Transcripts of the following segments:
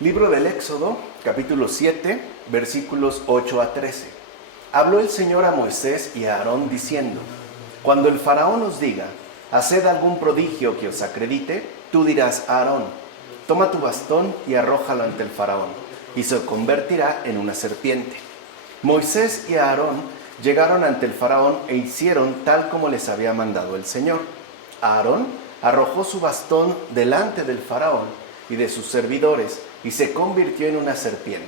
Libro del Éxodo, capítulo 7, versículos 8 a 13. Habló el Señor a Moisés y a Aarón diciendo: Cuando el faraón os diga, haced algún prodigio que os acredite, tú dirás a Aarón: toma tu bastón y arrójalo ante el faraón, y se convertirá en una serpiente. Moisés y Aarón llegaron ante el faraón e hicieron tal como les había mandado el Señor. Aarón arrojó su bastón delante del faraón y de sus servidores, y se convirtió en una serpiente.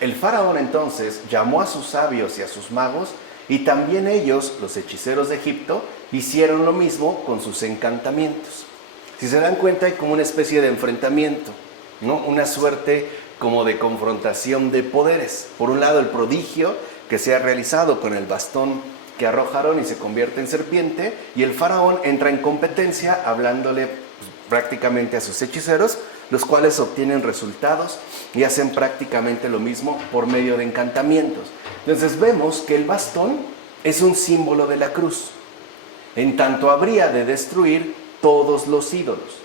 El faraón entonces llamó a sus sabios y a sus magos, y también ellos, los hechiceros de Egipto, hicieron lo mismo con sus encantamientos. Si se dan cuenta, hay como una especie de enfrentamiento, ¿no? Una suerte como de confrontación de poderes. Por un lado, el prodigio que se ha realizado con el bastón que arrojaron y se convierte en serpiente, y el faraón entra en competencia hablándole prácticamente a sus hechiceros, los cuales obtienen resultados y hacen prácticamente lo mismo por medio de encantamientos. Entonces vemos que el bastón es un símbolo de la cruz, en tanto habría de destruir todos los ídolos.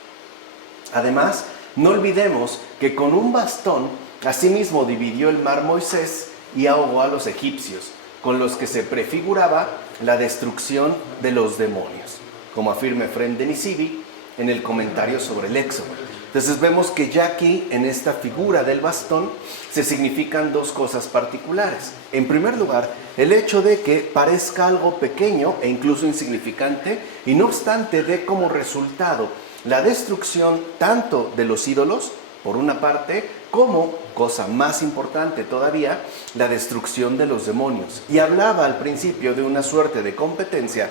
Además, no olvidemos que con un bastón asimismo dividió el mar Moisés y ahogó a los egipcios, con los que se prefiguraba la destrucción de los demonios, como afirma Efrén de Nisibi en el comentario sobre el Éxodo. Entonces vemos que ya aquí, en esta figura del bastón, se significan dos cosas particulares. En primer lugar, el hecho de que parezca algo pequeño e incluso insignificante, y no obstante dé como resultado la destrucción tanto de los ídolos, por una parte, como, cosa más importante todavía, la destrucción de los demonios. Y hablaba al principio de una suerte de competencia,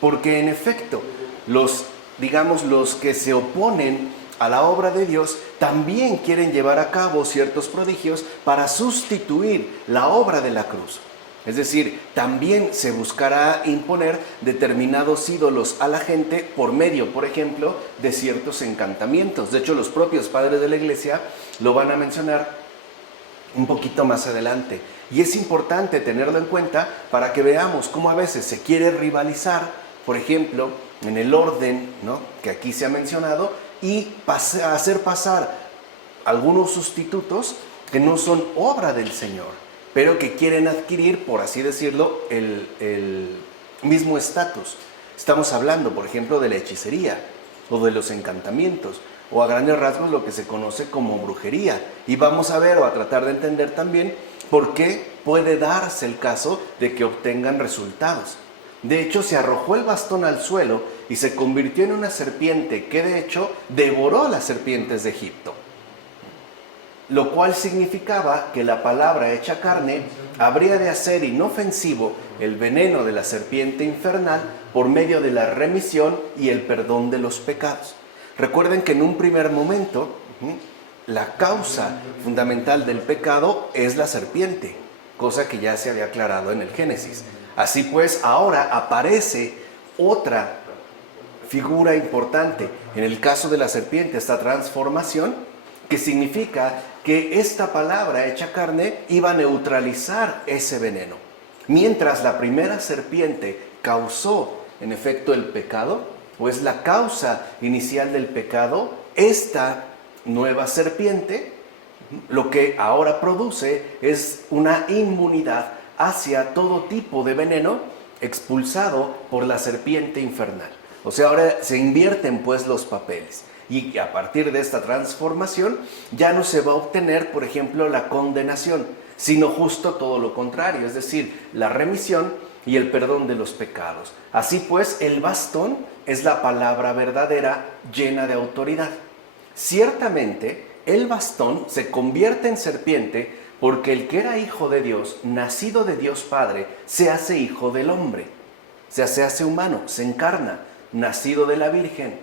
porque en efecto, los que se oponen a la obra de Dios también quieren llevar a cabo ciertos prodigios para sustituir la obra de la cruz. Es decir, también se buscará imponer determinados ídolos a la gente por medio, por ejemplo, de ciertos encantamientos. De hecho, los propios padres de la iglesia lo van a mencionar un poquito más adelante. Y es importante tenerlo en cuenta para que veamos cómo a veces se quiere rivalizar, por ejemplo, en el orden, ¿no?, que aquí se ha mencionado, y hacer pasar algunos sustitutos que no son obra del Señor, pero que quieren adquirir, por así decirlo, el mismo estatus. Estamos hablando, por ejemplo, de la hechicería o de los encantamientos, o a grandes rasgos lo que se conoce como brujería. Y vamos a ver o a tratar de entender también por qué puede darse el caso de que obtengan resultados. De hecho, se arrojó el bastón al suelo y se convirtió en una serpiente que de hecho devoró a las serpientes de Egipto. Lo cual significaba que la palabra hecha carne habría de hacer inofensivo el veneno de la serpiente infernal por medio de la remisión y el perdón de los pecados. Recuerden que en un primer momento la causa fundamental del pecado es la serpiente, cosa que ya se había aclarado en el Génesis. Así pues, ahora aparece otra figura importante. En el caso de la serpiente, esta transformación, que significa que esta palabra hecha carne iba a neutralizar ese veneno. Mientras la primera serpiente causó, en efecto, el pecado, pues la causa inicial del pecado, esta nueva serpiente, lo que ahora produce es una inmunidad hacia todo tipo de veneno expulsado por la serpiente infernal. O sea, ahora se invierten pues los papeles. Y a partir de esta transformación ya no se va a obtener, por ejemplo, la condenación, sino justo todo lo contrario, es decir, la remisión y el perdón de los pecados. Así pues, el bastón es la palabra verdadera llena de autoridad. Ciertamente, el bastón se convierte en serpiente porque el que era hijo de Dios, nacido de Dios Padre, se hace hijo del hombre. O sea, se hace humano, se encarna, nacido de la Virgen.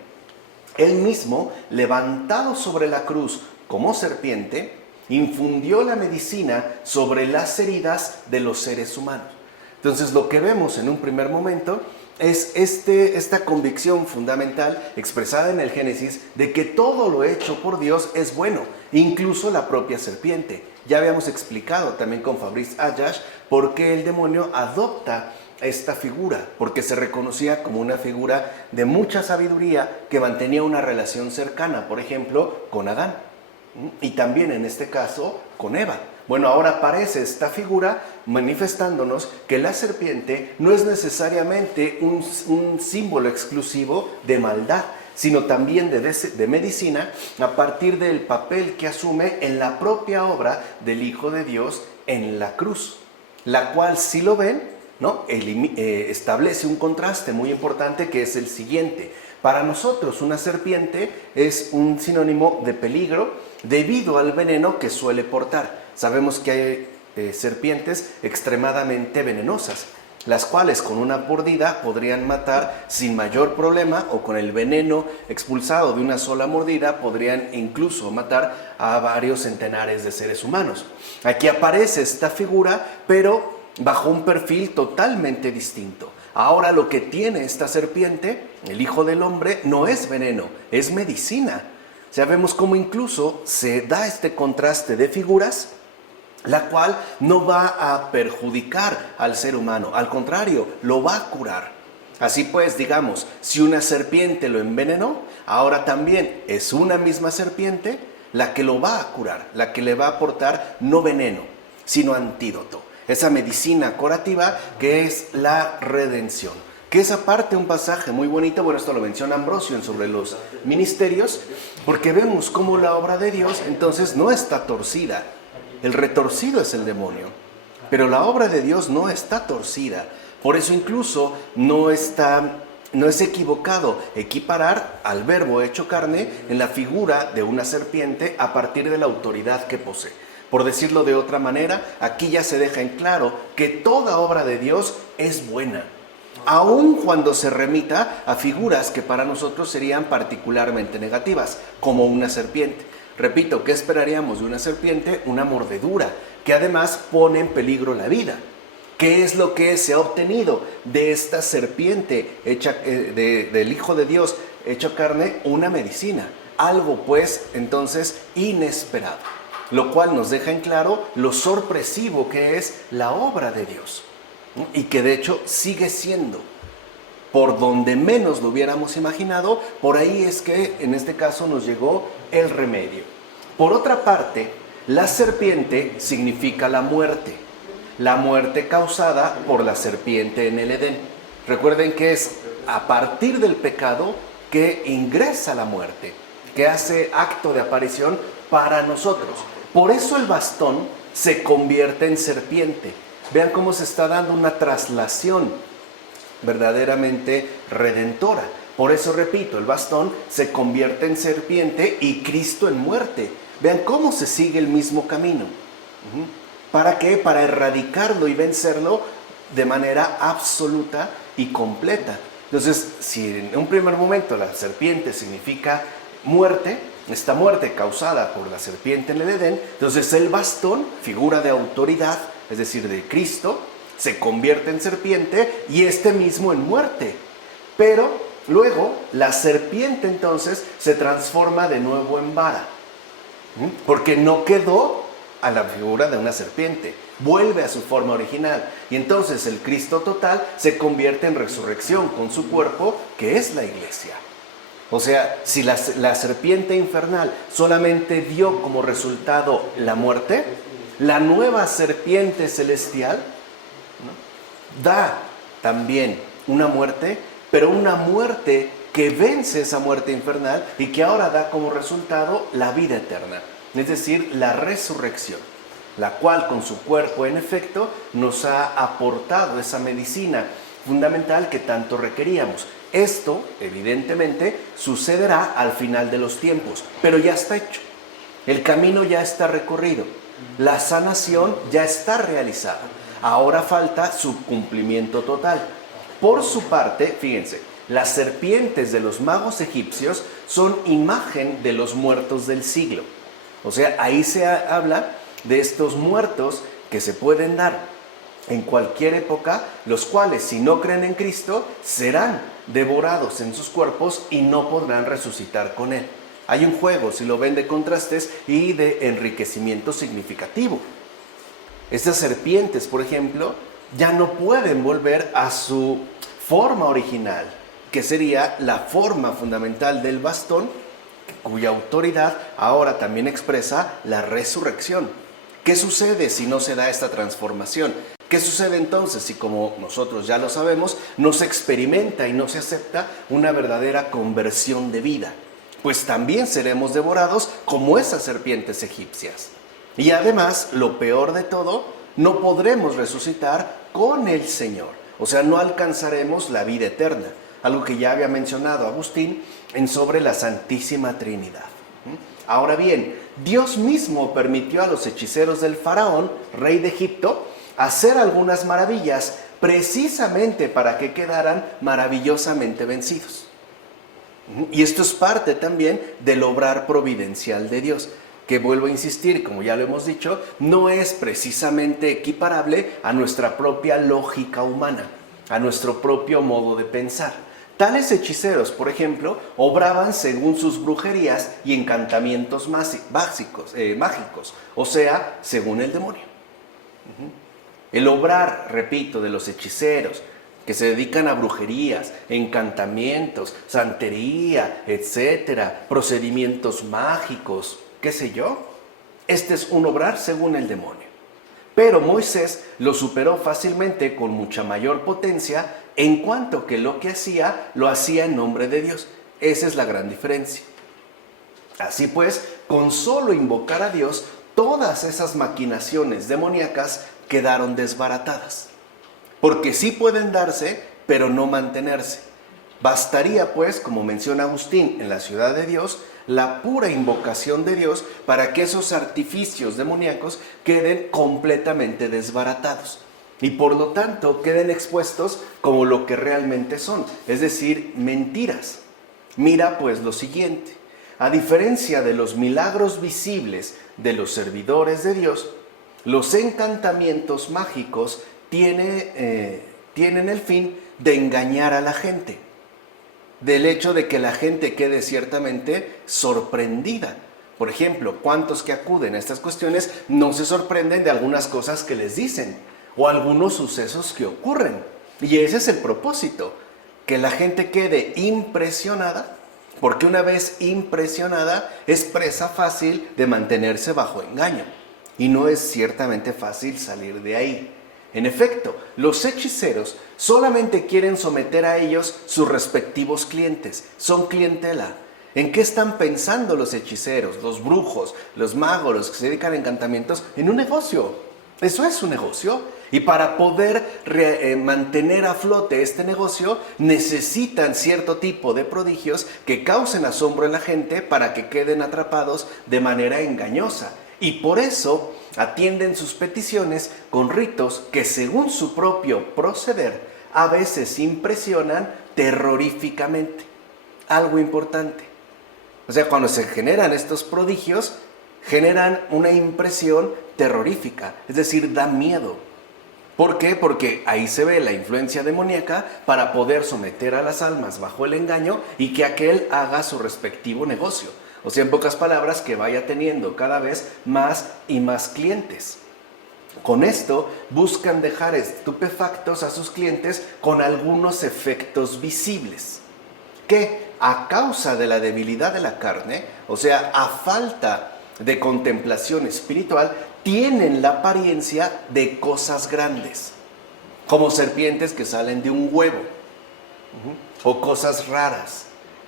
Él mismo, levantado sobre la cruz como serpiente, infundió la medicina sobre las heridas de los seres humanos. Entonces, lo que vemos en un primer momento es esta convicción fundamental expresada en el Génesis de que todo lo hecho por Dios es bueno, incluso la propia serpiente. Ya habíamos explicado también con Fabrice Ayash por qué el demonio adopta esta figura, porque se reconocía como una figura de mucha sabiduría que mantenía una relación cercana, por ejemplo, con Adán. Y también en este caso con Eva. Bueno, ahora aparece esta figura manifestándonos que la serpiente no es necesariamente un símbolo exclusivo de maldad, sino también de medicina, a partir del papel que asume en la propia obra del Hijo de Dios en la cruz, la cual, si lo ven, ¿no? Establece un contraste muy importante, que es el siguiente. Para nosotros una serpiente es un sinónimo de peligro debido al veneno que suele portar. Sabemos que hay serpientes extremadamente venenosas, las cuales con una mordida podrían matar sin mayor problema, o con el veneno expulsado de una sola mordida podrían incluso matar a varios centenares de seres humanos. Aquí aparece esta figura, pero bajo un perfil totalmente distinto. Ahora lo que tiene esta serpiente, el Hijo del Hombre, no es veneno, es medicina. Sabemos cómo incluso se da este contraste de figuras, la cual no va a perjudicar al ser humano, al contrario, lo va a curar. Así pues, digamos, si una serpiente lo envenenó, ahora también es una misma serpiente la que lo va a curar, la que le va a aportar no veneno, sino antídoto. Esa medicina curativa que es la redención. Que es aparte un pasaje muy bonito, bueno, esto lo menciona Ambrosio sobre los ministerios, porque vemos cómo la obra de Dios entonces no está torcida. El retorcido es el demonio, pero la obra de Dios no está torcida. Por eso incluso no es equivocado equiparar al verbo hecho carne en la figura de una serpiente a partir de la autoridad que posee. Por decirlo de otra manera, aquí ya se deja en claro que toda obra de Dios es buena, aun cuando se remita a figuras que para nosotros serían particularmente negativas, como una serpiente. Repito, ¿qué esperaríamos de una serpiente? Una mordedura, que además pone en peligro la vida. ¿Qué es lo que se ha obtenido de esta serpiente hecha, del Hijo de Dios hecho carne? Una medicina, algo pues entonces inesperado, lo cual nos deja en claro lo sorpresivo que es la obra de Dios, ¿no? Y que de hecho sigue siendo. Por donde menos lo hubiéramos imaginado, por ahí es que en este caso nos llegó el remedio. Por otra parte, la serpiente significa la muerte causada por la serpiente en el Edén. Recuerden que es a partir del pecado que ingresa la muerte, que hace acto de aparición para nosotros. Por eso el bastón se convierte en serpiente. Vean cómo se está dando una traslación verdaderamente redentora. Por eso, repito, el bastón se convierte en serpiente y Cristo en muerte. Vean cómo se sigue el mismo camino. ¿Para qué? Para erradicarlo y vencerlo de manera absoluta y completa. Entonces, si en un primer momento la serpiente significa muerte, esta muerte causada por la serpiente en el Edén, entonces el bastón, figura de autoridad, es decir, de Cristo, se convierte en serpiente y este mismo en muerte. Pero luego la serpiente entonces se transforma de nuevo en vara, porque no quedó a la figura de una serpiente, vuelve a su forma original. Y entonces el Cristo total se convierte en resurrección con su cuerpo, que es la iglesia. O sea, si la serpiente infernal solamente dio como resultado la muerte, la nueva serpiente celestial, ¿no?, da también una muerte, pero una muerte que vence esa muerte infernal y que ahora da como resultado la vida eterna, es decir, la resurrección, la cual con su cuerpo en efecto nos ha aportado esa medicina fundamental que tanto requeríamos. Esto, evidentemente, sucederá al final de los tiempos, pero ya está hecho. El camino ya está recorrido. La sanación ya está realizada. Ahora falta su cumplimiento total. Por su parte, fíjense, las serpientes de los magos egipcios son imagen de los muertos del siglo. O sea, ahí se habla de estos muertos que se pueden dar en cualquier época, los cuales, si no creen en Cristo, serán devorados en sus cuerpos y no podrán resucitar con Él. Hay un juego, si lo ven, de contrastes y de enriquecimiento significativo. Estas serpientes, por ejemplo, ya no pueden volver a su forma original, que sería la forma fundamental del bastón, cuya autoridad ahora también expresa la resurrección. ¿Qué sucede si no se da esta transformación? ¿Qué sucede entonces si, como nosotros ya lo sabemos, no se experimenta y no se acepta una verdadera conversión de vida? Pues también seremos devorados como esas serpientes egipcias. Y además, lo peor de todo, no podremos resucitar con el Señor. O sea, no alcanzaremos la vida eterna. Algo que ya había mencionado Agustín en sobre la Santísima Trinidad. Ahora bien, Dios mismo permitió a los hechiceros del faraón, rey de Egipto, hacer algunas maravillas precisamente para que quedaran maravillosamente vencidos. Y esto es parte también del obrar providencial de Dios, que vuelvo a insistir, como ya lo hemos dicho, no es precisamente equiparable a nuestra propia lógica humana, a nuestro propio modo de pensar. Tales hechiceros, por ejemplo, obraban según sus brujerías y encantamientos mágicos, o sea, según el demonio. El obrar, repito, de los hechiceros que se dedican a brujerías, encantamientos, santería, etcétera, procedimientos mágicos, qué sé yo, este es un obrar según el demonio. Pero Moisés lo superó fácilmente con mucha mayor potencia, en cuanto que lo que hacía, lo hacía en nombre de Dios. Esa es la gran diferencia. Así pues, con solo invocar a Dios, todas esas maquinaciones demoníacas quedaron desbaratadas. Porque sí pueden darse, pero no mantenerse. Bastaría pues, como menciona Agustín en la Ciudad de Dios, la pura invocación de Dios para que esos artificios demoníacos queden completamente desbaratados y por lo tanto queden expuestos como lo que realmente son, es decir, mentiras. Mira pues lo siguiente: a diferencia de los milagros visibles de los servidores de Dios, los encantamientos mágicos tienen el fin de engañar a la gente, del hecho de que la gente quede ciertamente sorprendida. Por ejemplo, ¿cuántos que acuden a estas cuestiones no se sorprenden de algunas cosas que les dicen o algunos sucesos que ocurren? Y ese es el propósito, que la gente quede impresionada, porque una vez impresionada es presa fácil de mantenerse bajo engaño y no es ciertamente fácil salir de ahí. En efecto, los hechiceros solamente quieren someter a ellos sus respectivos clientes, son clientela. ¿En qué están pensando los hechiceros, los brujos, los magos, los que se dedican a encantamientos? En un negocio. Eso es un negocio. Y para poder mantener a flote este negocio, necesitan cierto tipo de prodigios que causen asombro en la gente para que queden atrapados de manera engañosa. Y por eso atienden sus peticiones con ritos que, según su propio proceder, a veces impresionan terroríficamente. Algo importante. O sea, cuando se generan estos prodigios, generan una impresión terrorífica, es decir, da miedo. ¿Por qué? Porque ahí se ve la influencia demoníaca para poder someter a las almas bajo el engaño y que aquel haga su respectivo negocio. O sea, en pocas palabras, que vaya teniendo cada vez más y más clientes. Con esto buscan dejar estupefactos a sus clientes con algunos efectos visibles, que a causa de la debilidad de la carne, o sea, a falta de contemplación espiritual, tienen la apariencia de cosas grandes, como serpientes que salen de un huevo, o cosas raras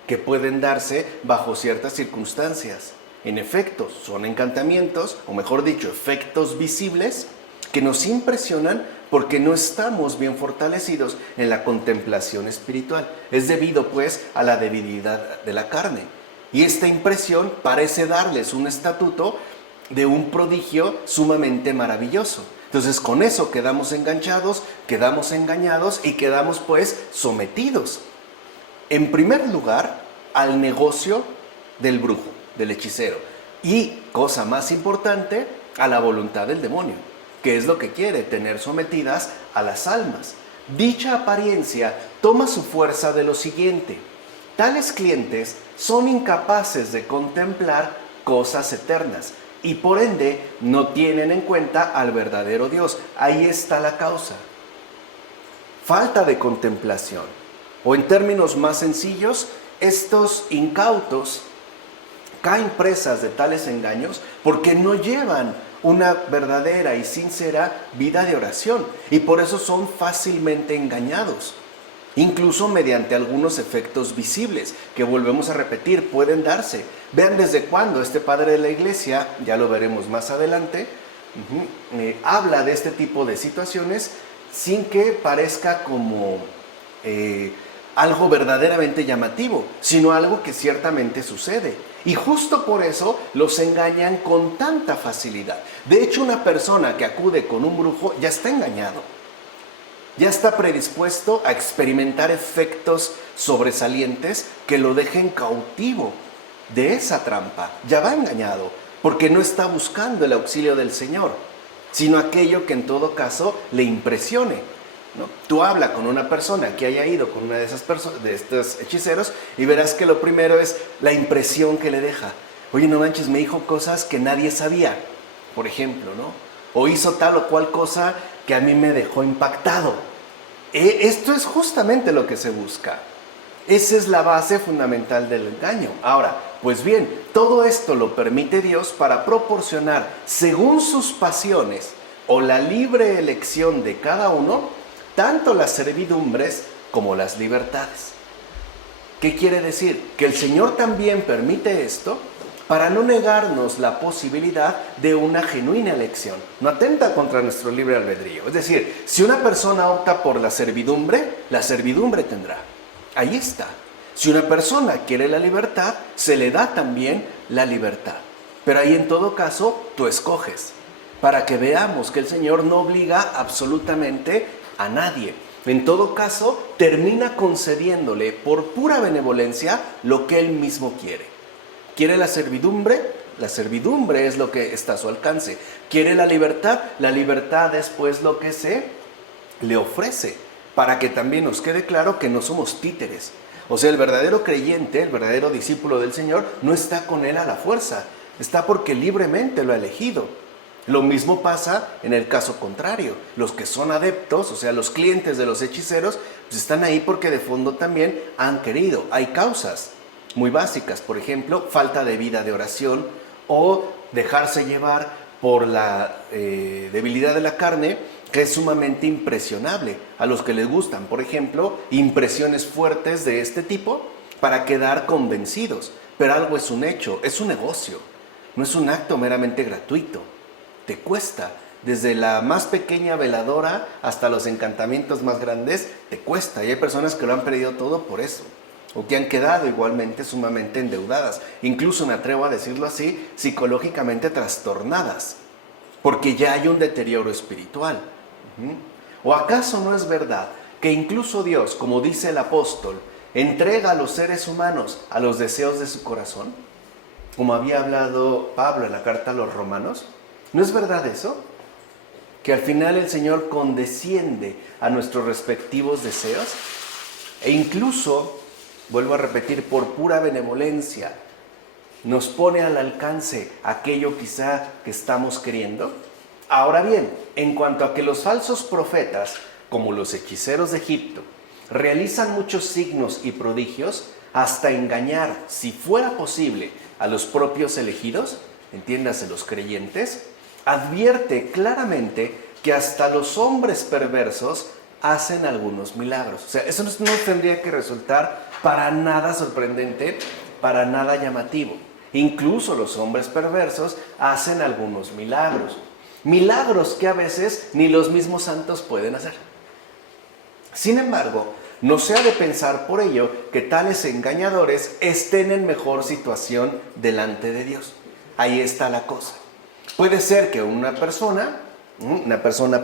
que pueden darse bajo ciertas circunstancias. En efecto, son encantamientos, o mejor dicho, efectos visibles que nos impresionan porque no estamos bien fortalecidos en la contemplación espiritual. Es debido, pues, a la debilidad de la carne. Y esta impresión parece darles un estatuto de un prodigio sumamente maravilloso. Entonces, con eso quedamos enganchados, quedamos engañados y quedamos, pues, sometidos. En primer lugar, al negocio del brujo, del hechicero. Y, cosa más importante, a la voluntad del demonio, que es lo que quiere, tener sometidas a las almas. Dicha apariencia toma su fuerza de lo siguiente: tales clientes son incapaces de contemplar cosas eternas y por ende no tienen en cuenta al verdadero Dios. Ahí está la causa. Falta de contemplación. O en términos más sencillos, estos incautos caen presas de tales engaños porque no llevan una verdadera y sincera vida de oración y por eso son fácilmente engañados, incluso mediante algunos efectos visibles que, volvemos a repetir, pueden darse. Vean desde cuándo este padre de la iglesia, ya lo veremos más adelante, habla de este tipo de situaciones sin que parezca como algo verdaderamente llamativo, sino algo que ciertamente sucede. Y justo por eso los engañan con tanta facilidad. De hecho, una persona que acude con un brujo ya está engañado. Ya está predispuesto a experimentar efectos sobresalientes que lo dejen cautivo de esa trampa. Ya va engañado, porque no está buscando el auxilio del Señor, sino aquello que en todo caso le impresione, ¿no? Tú habla con una persona que haya ido con una de esas personas, de estos hechiceros, y verás que lo primero es la impresión que le deja. Oye, no manches, me dijo cosas que nadie sabía, por ejemplo, ¿no? O hizo tal o cual cosa que a mí me dejó impactado. Esto es justamente lo que se busca. Esa es la base fundamental del engaño. Ahora, pues bien, todo esto lo permite Dios para proporcionar, según sus pasiones o la libre elección de cada uno, tanto las servidumbres como las libertades. ¿Qué quiere decir? Que el Señor también permite esto para no negarnos la posibilidad de una genuina elección. No atenta contra nuestro libre albedrío. Es decir, si una persona opta por la servidumbre tendrá. Ahí está. Si una persona quiere la libertad, se le da también la libertad. Pero ahí en todo caso, tú escoges, para que veamos que el Señor no obliga absolutamente a nadie. En todo caso, termina concediéndole por pura benevolencia lo que Él mismo quiere. ¿Quiere la servidumbre? La servidumbre es lo que está a su alcance. ¿Quiere la libertad? La libertad es pues lo que se le ofrece, para que también nos quede claro que no somos títeres. O sea, el verdadero creyente, el verdadero discípulo del Señor, no está con Él a la fuerza, está porque libremente lo ha elegido. Lo mismo pasa en el caso contrario. Los que son adeptos, o sea, los clientes de los hechiceros, pues están ahí porque de fondo también han querido. Hay causas muy básicas, por ejemplo, falta de vida de oración o dejarse llevar por la debilidad de la carne, que es sumamente impresionable. A los que les gustan, por ejemplo, impresiones fuertes de este tipo para quedar convencidos. Pero algo es un hecho, es un negocio, no es un acto meramente gratuito. Te cuesta, desde la más pequeña veladora hasta los encantamientos más grandes, te cuesta. Y hay personas que lo han perdido todo por eso, o que han quedado igualmente sumamente endeudadas, incluso me atrevo a decirlo así, psicológicamente trastornadas, porque ya hay un deterioro espiritual. ¿O acaso no es verdad que incluso Dios, como dice el apóstol, entrega a los seres humanos a los deseos de su corazón? Como había hablado Pablo en la carta a los Romanos. ¿No es verdad eso? Que al final el Señor condesciende a nuestros respectivos deseos e incluso, vuelvo a repetir, por pura benevolencia, nos pone al alcance aquello quizá que estamos queriendo. Ahora bien, en cuanto a que los falsos profetas, como los hechiceros de Egipto, realizan muchos signos y prodigios hasta engañar, si fuera posible, a los propios elegidos, entiéndase los creyentes, advierte claramente que hasta los hombres perversos hacen algunos milagros. O sea, eso no tendría que resultar para nada sorprendente, para nada llamativo. Incluso los hombres perversos hacen algunos milagros. Milagros que a veces ni los mismos santos pueden hacer. Sin embargo, no se ha de pensar por ello que tales engañadores estén en mejor situación delante de Dios. Ahí está la cosa. Puede ser que una persona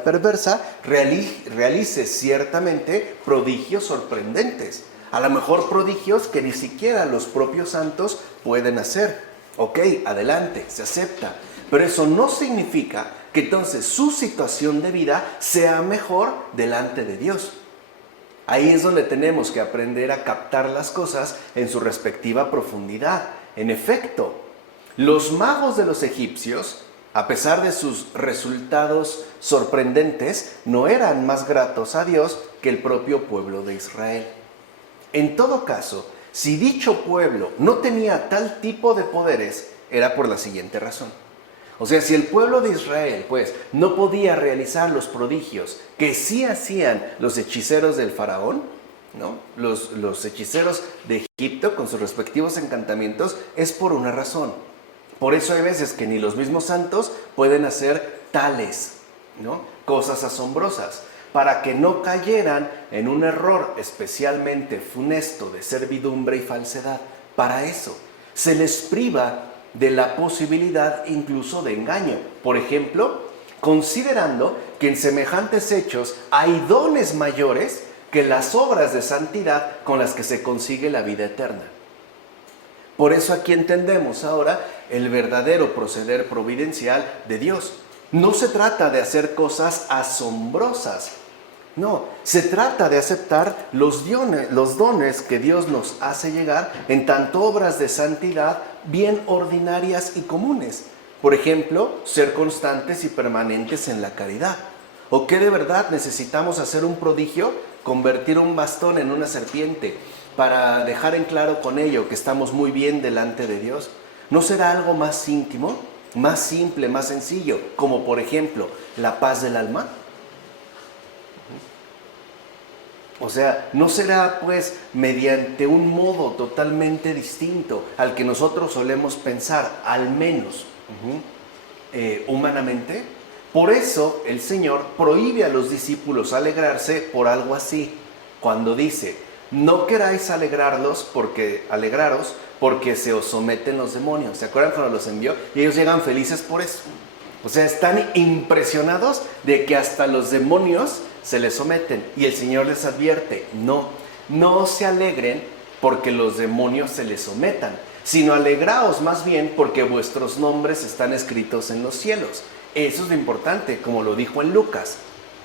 perversa realice ciertamente prodigios sorprendentes. A lo mejor prodigios que ni siquiera los propios santos pueden hacer. Ok, adelante, se acepta. Pero eso no significa que entonces su situación de vida sea mejor delante de Dios. Ahí es donde tenemos que aprender a captar las cosas en su respectiva profundidad. En efecto, los magos de los egipcios, a pesar de sus resultados sorprendentes, no eran más gratos a Dios que el propio pueblo de Israel. En todo caso, Si dicho pueblo no tenía tal tipo de poderes, era por la siguiente razón. O sea, si el pueblo de Israel, pues, no podía realizar los prodigios que sí hacían los hechiceros del faraón, ¿no? Los hechiceros de Egipto con sus respectivos encantamientos, es por una razón. Por eso hay veces que ni los mismos santos pueden hacer tales, ¿no?, cosas asombrosas, para que no cayeran en un error especialmente funesto de servidumbre y falsedad. Para eso se les priva de la posibilidad incluso de engaño. Por ejemplo, considerando que en semejantes hechos hay dones mayores que las obras de santidad con las que se consigue la vida eterna. Por eso aquí entendemos ahora el verdadero proceder providencial de Dios. No se trata de hacer cosas asombrosas. No, se trata de aceptar los dones que Dios nos hace llegar en tanto obras de santidad bien ordinarias y comunes. Por ejemplo, ser constantes y permanentes en la caridad. ¿O qué de verdad necesitamos hacer un prodigio? Convertir un bastón en una serpiente para dejar en claro con ello que estamos muy bien delante de Dios. ¿No será algo más íntimo, más simple, más sencillo? Como por ejemplo, la paz del alma. O sea, ¿no será pues mediante un modo totalmente distinto al que nosotros solemos pensar, al menos humanamente? Por eso el Señor prohíbe a los discípulos alegrarse por algo así, cuando dice: no queráis alegraros porque se os someten los demonios. ¿Se acuerdan cuando los envió? Y ellos llegan felices por eso. O sea, están impresionados de que hasta los demonios se les someten. Y el Señor les advierte: no se alegren porque los demonios se les sometan, sino alegraos más bien porque vuestros nombres están escritos en los cielos. Eso es lo importante, como lo dijo en Lucas.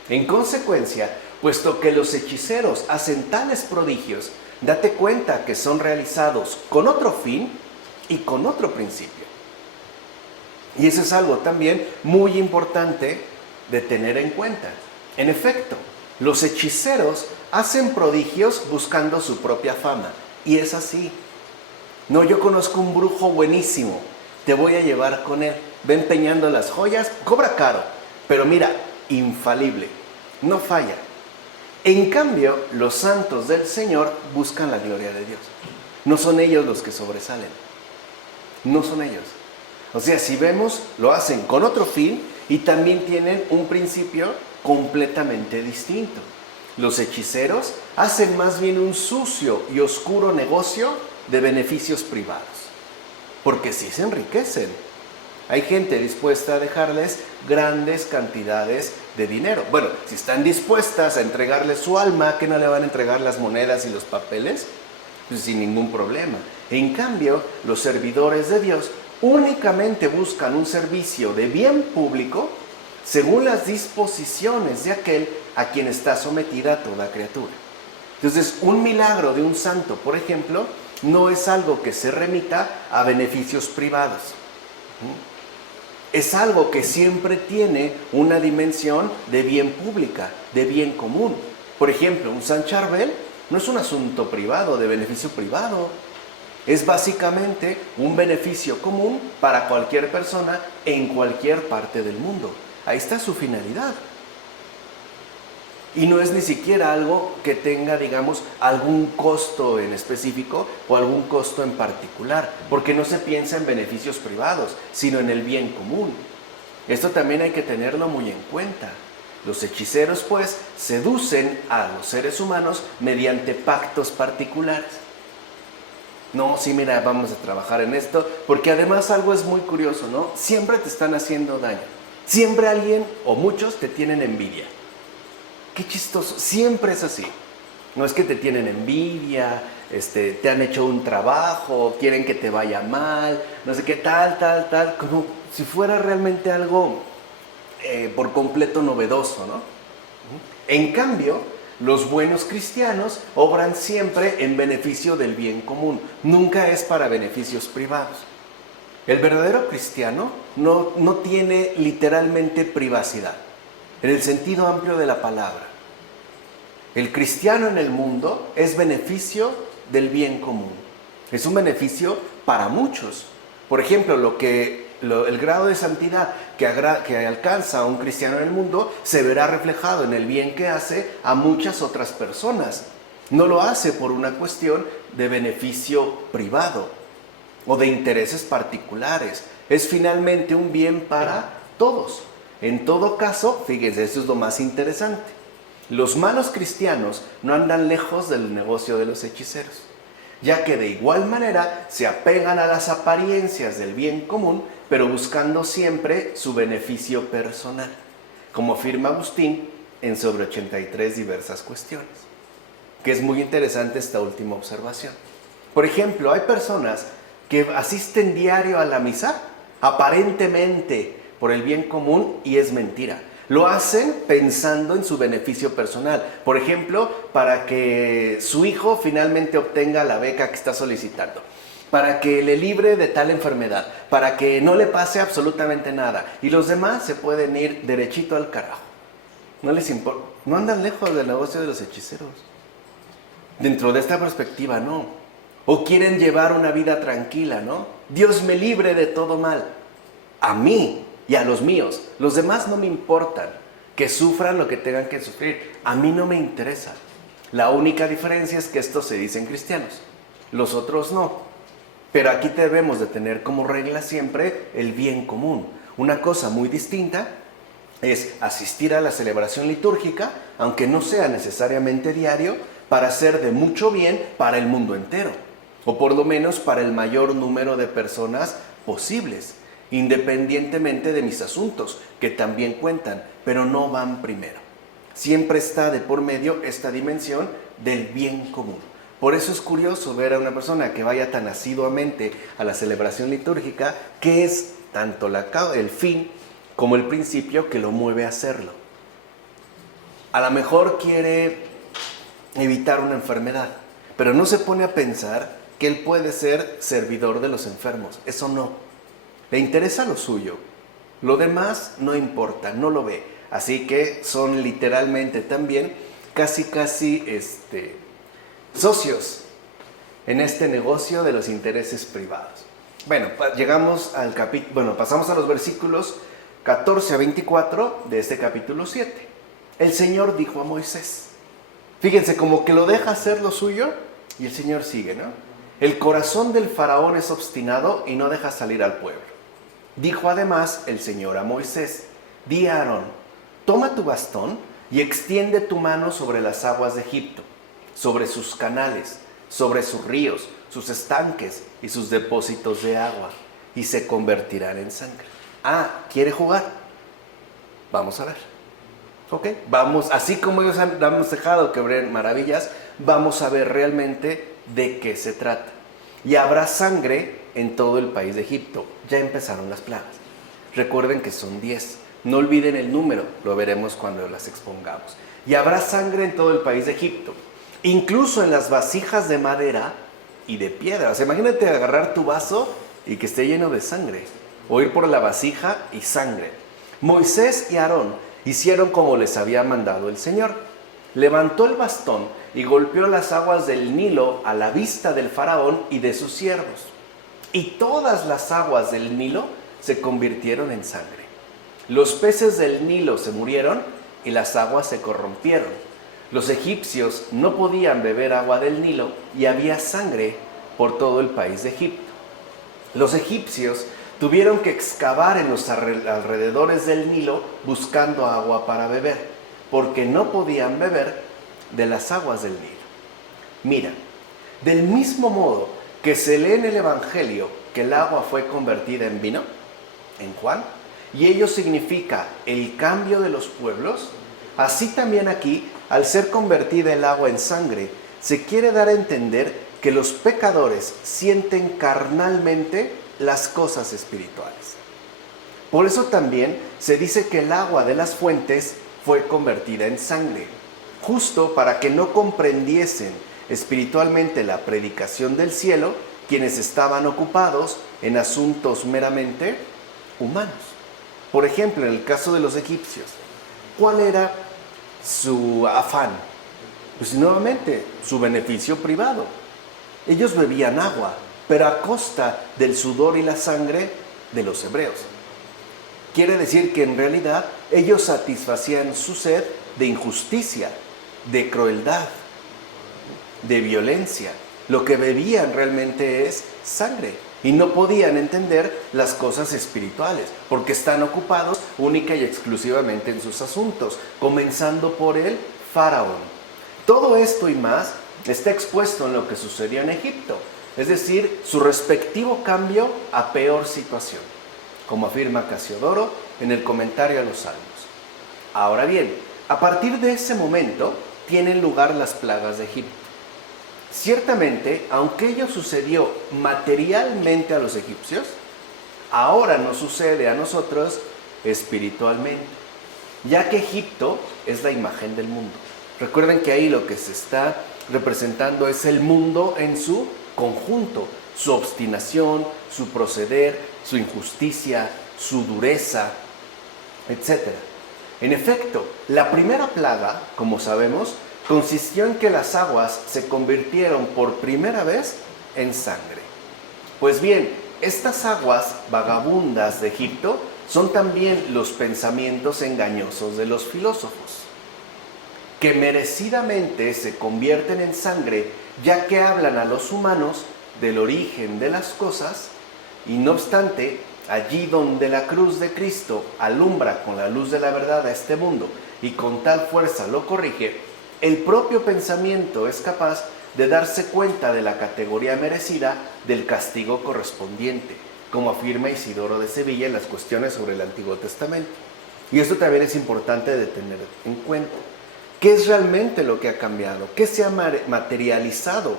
En consecuencia, puesto que los hechiceros hacen tales prodigios, date cuenta que son realizados con otro fin y con otro principio. Y eso es algo también muy importante de tener en cuenta. En efecto, los hechiceros hacen prodigios buscando su propia fama. Y es así. No, yo conozco un brujo buenísimo, te voy a llevar con él. Va empeñando las joyas, cobra caro, pero mira, infalible, no falla. En cambio, los santos del Señor buscan la gloria de Dios. No son ellos los que sobresalen. No son ellos. O sea, si vemos, lo hacen con otro fin y también tienen un principio completamente distinto. Los hechiceros hacen más bien un sucio y oscuro negocio de beneficios privados, porque sí se enriquecen. Hay gente dispuesta a dejarles grandes cantidades de dinero. Bueno, si están dispuestas a entregarles su alma, ¿qué no le van a entregar las monedas y los papeles? Pues sin ningún problema. En cambio, los servidores de Dios únicamente buscan un servicio de bien público según las disposiciones de aquel a quien está sometida toda criatura. Entonces, un milagro de un santo, por ejemplo, no es algo que se remita a beneficios privados. Es algo que siempre tiene una dimensión de bien pública, de bien común. Por ejemplo, un San Charbel no es un asunto privado, de beneficio privado. Es básicamente un beneficio común para cualquier persona en cualquier parte del mundo. Ahí está su finalidad. Y no es ni siquiera algo que tenga, digamos, algún costo en específico o algún costo en particular, porque no se piensa en beneficios privados, sino en el bien común. Esto también hay que tenerlo muy en cuenta. Los hechiceros, pues, seducen a los seres humanos mediante pactos particulares. No, sí, mira, vamos a trabajar en esto, porque además algo es muy curioso, ¿no? Siempre te están haciendo daño. Siempre alguien o muchos te tienen envidia. Qué chistoso, siempre es así. No es que te tienen envidia, te han hecho un trabajo, quieren que te vaya mal, no sé qué, tal, como si fuera realmente algo por completo novedoso, ¿no? En cambio, los buenos cristianos obran siempre en beneficio del bien común, nunca es para beneficios privados. El verdadero cristiano no tiene literalmente privacidad, en el sentido amplio de la palabra. El cristiano en el mundo es beneficio del bien común. Es un beneficio para muchos. Por ejemplo, el grado de santidad que alcanza un cristiano en el mundo se verá reflejado en el bien que hace a muchas otras personas. No lo hace por una cuestión de beneficio privado o de intereses particulares. Es finalmente un bien para todos. En todo caso, fíjense, esto es lo más interesante. Los malos cristianos no andan lejos del negocio de los hechiceros, ya que de igual manera se apegan a las apariencias del bien común, pero buscando siempre su beneficio personal, como afirma Agustín en Sobre 83 diversas cuestiones, que es muy interesante esta última observación. Por ejemplo, hay personas que asisten diario a la misa, aparentemente por el bien común, y es mentira. Lo hacen pensando en su beneficio personal. Por ejemplo, para que su hijo finalmente obtenga la beca que está solicitando, para que le libre de tal enfermedad, para que no le pase absolutamente nada. Y los demás se pueden ir derechito al carajo. No les importa, no andan lejos del negocio de los hechiceros. Dentro de esta perspectiva, no. O quieren llevar una vida tranquila, ¿no? Dios me libre de todo mal. A mí y a los míos. Los demás no me importan. Que sufran lo que tengan que sufrir. A mí no me interesa. La única diferencia es que estos se dicen cristianos. Los otros no. Pero aquí debemos de tener como regla siempre el bien común. Una cosa muy distinta es asistir a la celebración litúrgica, aunque no sea necesariamente diario, para hacer de mucho bien para el mundo entero. O por lo menos para el mayor número de personas posibles, independientemente de mis asuntos, que también cuentan, pero no van primero. Siempre está de por medio esta dimensión del bien común. Por eso es curioso ver a una persona que vaya tan asiduamente a la celebración litúrgica, que es tanto el fin como el principio que lo mueve a hacerlo. A lo mejor quiere evitar una enfermedad, pero no se pone a pensar que él puede ser servidor de los enfermos. Eso no. Le interesa lo suyo. Lo demás no importa, no lo ve. Así que son literalmente también casi socios en este negocio de los intereses privados. Bueno, pasamos a los versículos 14 a 24 de este capítulo 7. El Señor dijo a Moisés, fíjense, como que lo deja hacer lo suyo y el Señor sigue, ¿no? El corazón del faraón es obstinado y no deja salir al pueblo. Dijo además el Señor a Moisés, di a Aarón, toma tu bastón y extiende tu mano sobre las aguas de Egipto, sobre sus canales, sobre sus ríos, sus estanques y sus depósitos de agua, y se convertirán en sangre. Ah, ¿quiere jugar? Vamos a ver. Ok, vamos, así como ellos han dejado que obren maravillas, vamos a ver realmente de qué se trata. Y habrá sangre en todo el país de Egipto. Ya empezaron las plagas. Recuerden que son 10. No olviden el número, lo veremos cuando las expongamos. Y habrá sangre en todo el país de Egipto, incluso en las vasijas de madera y de piedra. O sea, imagínate agarrar tu vaso y que esté lleno de sangre, o ir por la vasija y sangre. Moisés y Aarón hicieron como les había mandado el Señor. Levantó el bastón y golpeó las aguas del Nilo a la vista del faraón y de sus siervos. Y todas las aguas del Nilo se convirtieron en sangre. Los peces del Nilo se murieron y las aguas se corrompieron. Los egipcios no podían beber agua del Nilo y había sangre por todo el país de Egipto. Los egipcios tuvieron que excavar en los alrededores del Nilo buscando agua para beber, porque no podían beber de las aguas del Nilo. Mira, del mismo modo que se lee en el Evangelio que el agua fue convertida en vino, en Juan, y ello significa el cambio de los pueblos, así también aquí, al ser convertida el agua en sangre, se quiere dar a entender que los pecadores sienten carnalmente las cosas espirituales. Por eso también se dice que el agua de las fuentes fue convertida en sangre, justo para que no comprendiesen espiritualmente la predicación del cielo quienes estaban ocupados en asuntos meramente humanos. Por ejemplo, en el caso de los egipcios, ¿cuál era su afán? Pues nuevamente, su beneficio privado. ellos bebían agua, pero a costa del sudor y la sangre de los hebreos. Quiere decir que en realidad ellos satisfacían su sed de injusticia, de crueldad, de violencia. Lo que bebían realmente es sangre y no podían entender las cosas espirituales porque están ocupados única y exclusivamente en sus asuntos, comenzando por el faraón. Todo esto y más está expuesto en lo que sucedió en Egipto, es decir, su respectivo cambio a peor situación, como afirma Casiodoro en el comentario a los Salmos. Ahora bien, a partir de ese momento tienen lugar las plagas de Egipto. Ciertamente, aunque ello sucedió materialmente a los egipcios, ahora nos sucede a nosotros espiritualmente, ya que Egipto es la imagen del mundo. Recuerden que ahí lo que se está representando es el mundo en su conjunto, su obstinación, su proceder, su injusticia, su dureza, etc. En efecto, la primera plaga, como sabemos, consistió en que las aguas se convirtieron por primera vez en sangre. Pues bien, estas aguas vagabundas de Egipto son también los pensamientos engañosos de los filósofos, que merecidamente se convierten en sangre, ya que hablan a los humanos del origen de las cosas, y no obstante, allí donde la cruz de Cristo alumbra con la luz de la verdad a este mundo y con tal fuerza lo corrige, el propio pensamiento es capaz de darse cuenta de la categoría merecida del castigo correspondiente, como afirma Isidoro de Sevilla en las cuestiones sobre el Antiguo Testamento. Y esto también es importante de tener en cuenta. ¿Qué es realmente lo que ha cambiado? ¿Qué se ha materializado?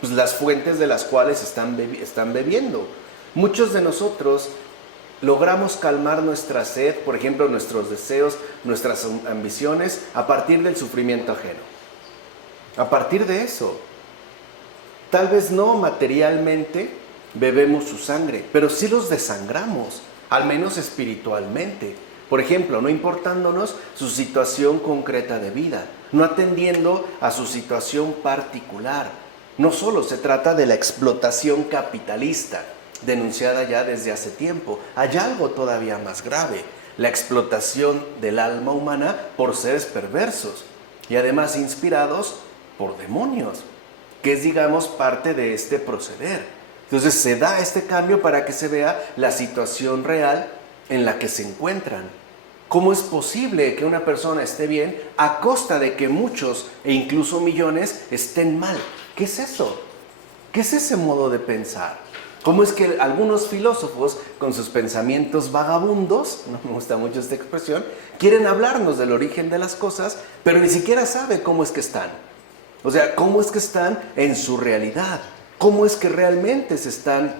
Pues las fuentes de las cuales están bebiendo. Muchos de nosotros logramos calmar nuestra sed, por ejemplo, nuestros deseos, nuestras ambiciones, a partir del sufrimiento ajeno. A partir de eso, tal vez no materialmente bebemos su sangre, pero sí los desangramos, al menos espiritualmente. Por ejemplo, no importándonos su situación concreta de vida, no atendiendo a su situación particular. No solo se trata de la explotación capitalista, denunciada ya desde hace tiempo. Hay algo todavía más grave, la explotación del alma humana por seres perversos y además inspirados por demonios, que es, digamos, parte de este proceder. Entonces se da este cambio para que se vea la situación real en la que se encuentran. ¿Cómo es posible que una persona esté bien a costa de que muchos e incluso millones estén mal? ¿Qué es eso? ¿Qué es ese modo de pensar? ¿Cómo es que algunos filósofos, con sus pensamientos vagabundos, no me gusta mucho esta expresión, quieren hablarnos del origen de las cosas, pero ni siquiera sabe cómo es que están? O sea, ¿cómo es que están en su realidad? ¿Cómo es que realmente se están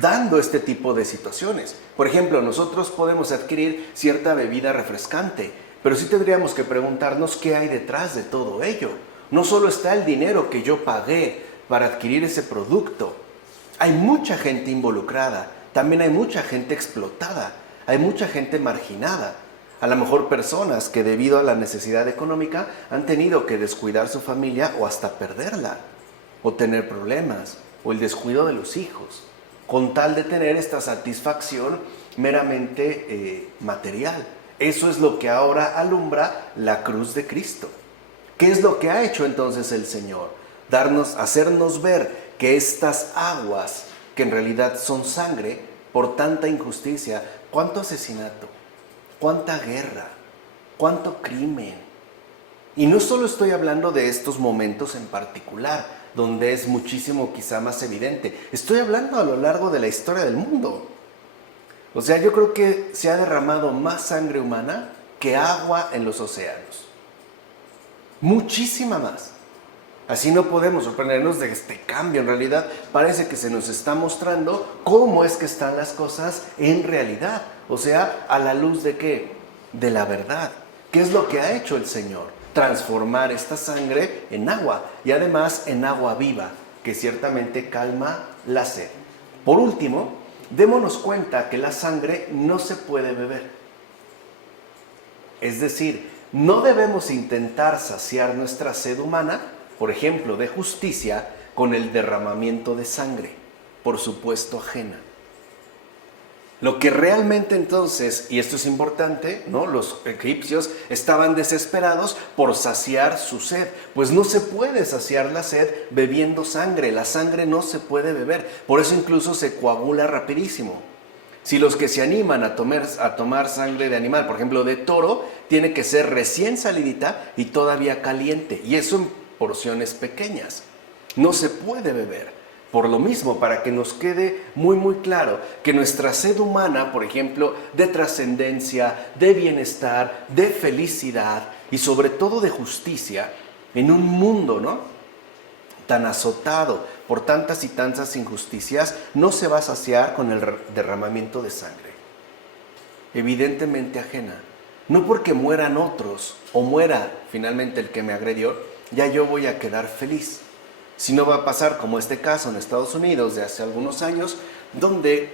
dando este tipo de situaciones? Por ejemplo, nosotros podemos adquirir cierta bebida refrescante, pero sí tendríamos que preguntarnos qué hay detrás de todo ello. No solo está el dinero que yo pagué para adquirir ese producto. Hay mucha gente involucrada, también hay mucha gente explotada, hay mucha gente marginada. A lo mejor personas que debido a la necesidad económica han tenido que descuidar su familia o hasta perderla, o tener problemas, o el descuido de los hijos, con tal de tener esta satisfacción meramente material. Eso es lo que ahora alumbra la cruz de Cristo. ¿Qué es lo que ha hecho entonces el Señor? Hacernos ver que estas aguas, que en realidad son sangre, por tanta injusticia, cuánto asesinato, cuánta guerra, cuánto crimen. Y no solo estoy hablando de estos momentos en particular, donde es muchísimo quizá más evidente. Estoy hablando a lo largo de la historia del mundo. O sea, yo creo que se ha derramado más sangre humana que agua en los océanos. Muchísima más. Así no podemos sorprendernos de este cambio. En realidad parece que se nos está mostrando cómo es que están las cosas en realidad. O sea, a la luz de ¿qué? De la verdad. ¿Qué es lo que ha hecho el Señor? Transformar esta sangre en agua y además en agua viva, que ciertamente calma la sed. Por último, démonos cuenta que la sangre no se puede beber. Es decir, no debemos intentar saciar nuestra sed humana, por ejemplo, de justicia, con el derramamiento de sangre, por supuesto ajena. Lo que realmente entonces, y esto es importante, ¿no? Los egipcios estaban desesperados por saciar su sed, pues no se puede saciar la sed bebiendo sangre, la sangre no se puede beber, por eso incluso se coagula rapidísimo. Si los que se animan a tomar sangre de animal, por ejemplo de toro, tiene que ser recién salidita y todavía caliente, y eso en porciones pequeñas, no se puede beber. Por lo mismo, para que nos quede muy muy claro que nuestra sed humana, por ejemplo, de trascendencia, de bienestar, de felicidad y sobre todo de justicia, en un mundo, ¿no?, tan azotado por tantas y tantas injusticias, no se va a saciar con el derramamiento de sangre. Evidentemente ajena. No porque mueran otros o muera finalmente el que me agredió, ya yo voy a quedar feliz. Si no va a pasar como este caso en Estados Unidos de hace algunos años, donde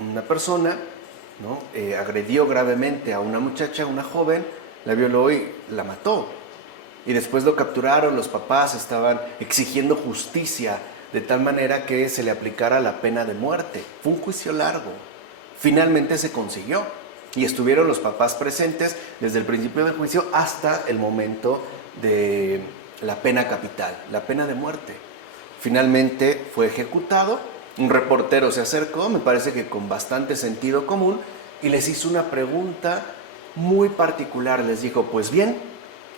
una persona, ¿no?, agredió gravemente a una muchacha, una joven, la violó y la mató. Y después lo capturaron, los papás estaban exigiendo justicia de tal manera que se le aplicara la pena de muerte. Fue un juicio largo. Finalmente se consiguió y estuvieron los papás presentes desde el principio del juicio hasta el momento de la pena capital, la pena de muerte. Finalmente fue ejecutado, un reportero se acercó, me parece que con bastante sentido común, y les hizo una pregunta muy particular. Les dijo, pues bien,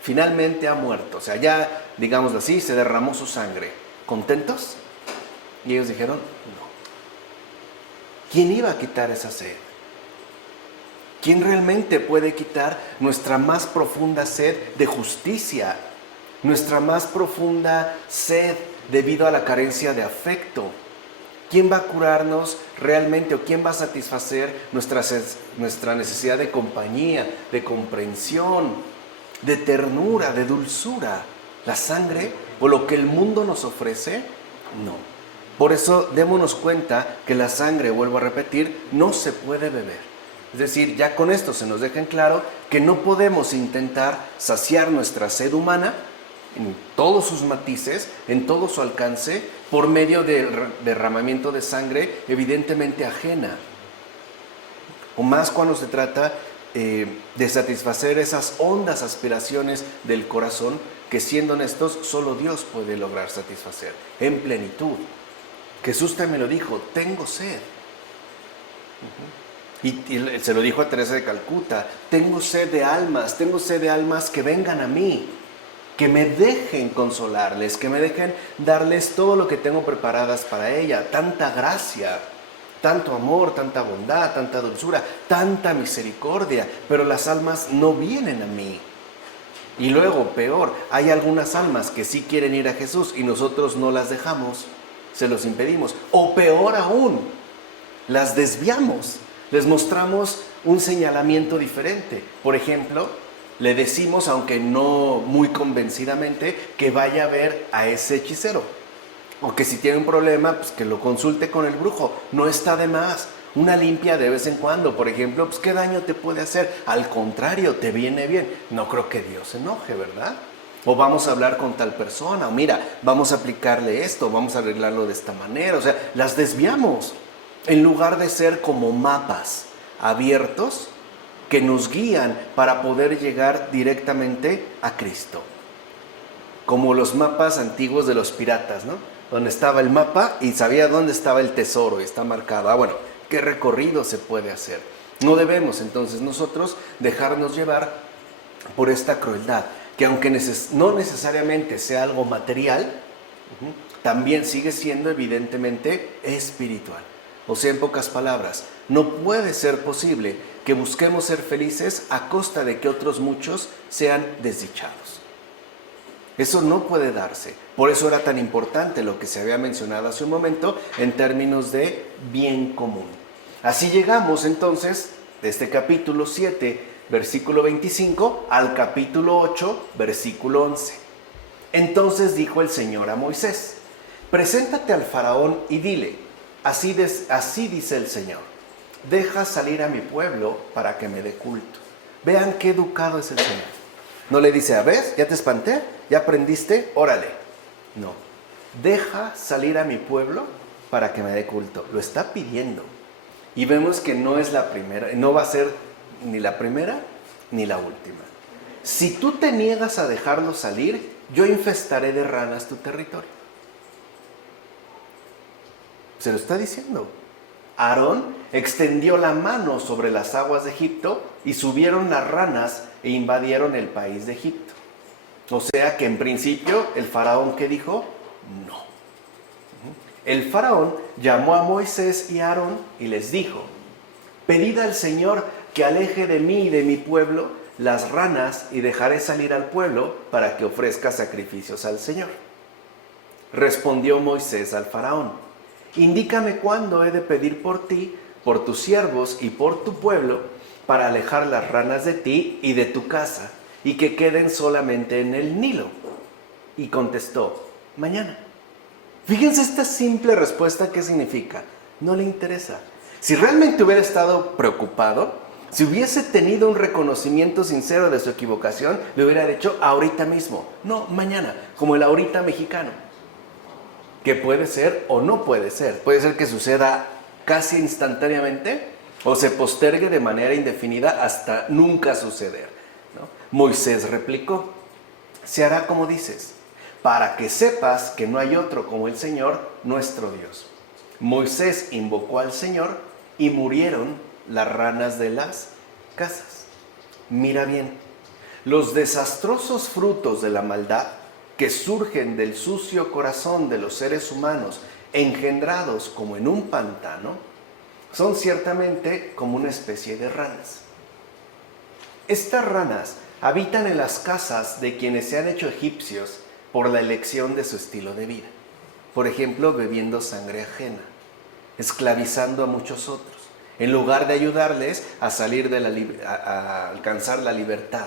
finalmente ha muerto, o sea, ya, digámoslo así, se derramó su sangre. ¿Contentos? Y ellos dijeron, no. ¿Quién iba a quitar esa sed? ¿Quién realmente puede quitar nuestra más profunda sed de justicia? Nuestra más profunda sed debido a la carencia de afecto. ¿Quién va a curarnos realmente o quién va a satisfacer nuestra necesidad de compañía, de comprensión, de ternura, de dulzura? ¿La sangre o lo que el mundo nos ofrece? No. Por eso démonos cuenta que la sangre, vuelvo a repetir, no se puede beber. Es decir, ya con esto se nos deja en claro que no podemos intentar saciar nuestra sed humana en todos sus matices, en todo su alcance, por medio del derramamiento de sangre evidentemente ajena. O más cuando se trata de satisfacer esas hondas aspiraciones del corazón que, siendo honestos, solo Dios puede lograr satisfacer en plenitud. Jesús también lo dijo, tengo sed. Y se lo dijo a Teresa de Calcuta, tengo sed de almas que vengan a mí, que me dejen consolarles, que me dejen darles todo lo que tengo preparadas para ella, tanta gracia, tanto amor, tanta bondad, tanta dulzura, tanta misericordia, pero las almas no vienen a mí. Y luego, peor, hay algunas almas que sí quieren ir a Jesús y nosotros no las dejamos, se los impedimos, o peor aún, las desviamos, les mostramos un señalamiento diferente. Por ejemplo, le decimos, aunque no muy convencidamente, que vaya a ver a ese hechicero. O que si tiene un problema, pues que lo consulte con el brujo. No está de más. Una limpia de vez en cuando, por ejemplo, pues ¿qué daño te puede hacer? Al contrario, te viene bien. No creo que Dios se enoje, ¿verdad? O vamos a hablar con tal persona, o mira, vamos a aplicarle esto, vamos a arreglarlo de esta manera. O sea, las desviamos. En lugar de ser como mapas abiertos que nos guían para poder llegar directamente a Cristo. Como los mapas antiguos de los piratas, ¿no? Donde estaba el mapa y sabía dónde estaba el tesoro y está marcado. Bueno, ¿qué recorrido se puede hacer? No debemos entonces nosotros dejarnos llevar por esta crueldad, que aunque no necesariamente sea algo material, también sigue siendo evidentemente espiritual. O sea, en pocas palabras, no puede ser posible que busquemos ser felices a costa de que otros muchos sean desdichados. Eso no puede darse. Por eso era tan importante lo que se había mencionado hace un momento en términos de bien común. Así llegamos entonces de este capítulo 7, versículo 25, al capítulo 8, versículo 11. Entonces dijo el Señor a Moisés, preséntate al faraón y dile, así dice el Señor, deja salir a mi pueblo para que me dé culto. Vean qué educado es el Señor. No le dice, a ver, ya te espanté, ya aprendiste, órale. No, deja salir a mi pueblo para que me dé culto. Lo está pidiendo. Y vemos que no es la primera, no va a ser ni la primera ni la última. Si tú te niegas a dejarlo salir, yo infestaré de ranas tu territorio. Se lo está diciendo. Aarón extendió la mano sobre las aguas de Egipto y subieron las ranas e invadieron el país de Egipto. O sea que en principio el faraón, ¿qué dijo? No. El faraón llamó a Moisés y a Aarón y les dijo: pedid al Señor que aleje de mí y de mi pueblo las ranas y dejaré salir al pueblo para que ofrezca sacrificios al Señor. Respondió Moisés al faraón: indícame cuándo he de pedir por ti, por tus siervos y por tu pueblo, para alejar las ranas de ti y de tu casa, y que queden solamente en el Nilo. Y contestó: mañana. Fíjense esta simple respuesta, ¿qué significa? No le interesa. Si realmente hubiera estado preocupado, si hubiese tenido un reconocimiento sincero de su equivocación, le hubiera dicho ahorita mismo. No, mañana, como el ahorita mexicano. Que puede ser o no puede ser. Puede ser que suceda casi instantáneamente o se postergue de manera indefinida hasta nunca suceder, ¿no? Moisés replicó: se hará como dices, para que sepas que no hay otro como el Señor, nuestro Dios. Moisés invocó al Señor y murieron las ranas de las casas. Mira bien, los desastrosos frutos de la maldad que surgen del sucio corazón de los seres humanos, engendrados como en un pantano, son ciertamente como una especie de ranas. Estas ranas habitan en las casas de quienes se han hecho egipcios por la elección de su estilo de vida. Por ejemplo, bebiendo sangre ajena, esclavizando a muchos otros, en lugar de ayudarles a salir a alcanzar la libertad.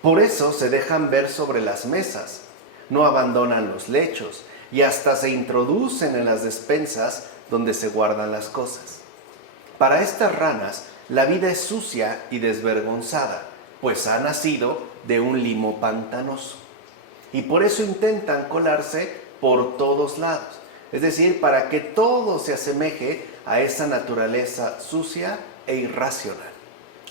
Por eso se dejan ver sobre las mesas, no abandonan los lechos y hasta se introducen en las despensas donde se guardan las cosas. Para estas ranas, la vida es sucia y desvergonzada, pues ha nacido de un limo pantanoso. Y por eso intentan colarse por todos lados. Es decir, para que todo se asemeje a esa naturaleza sucia e irracional,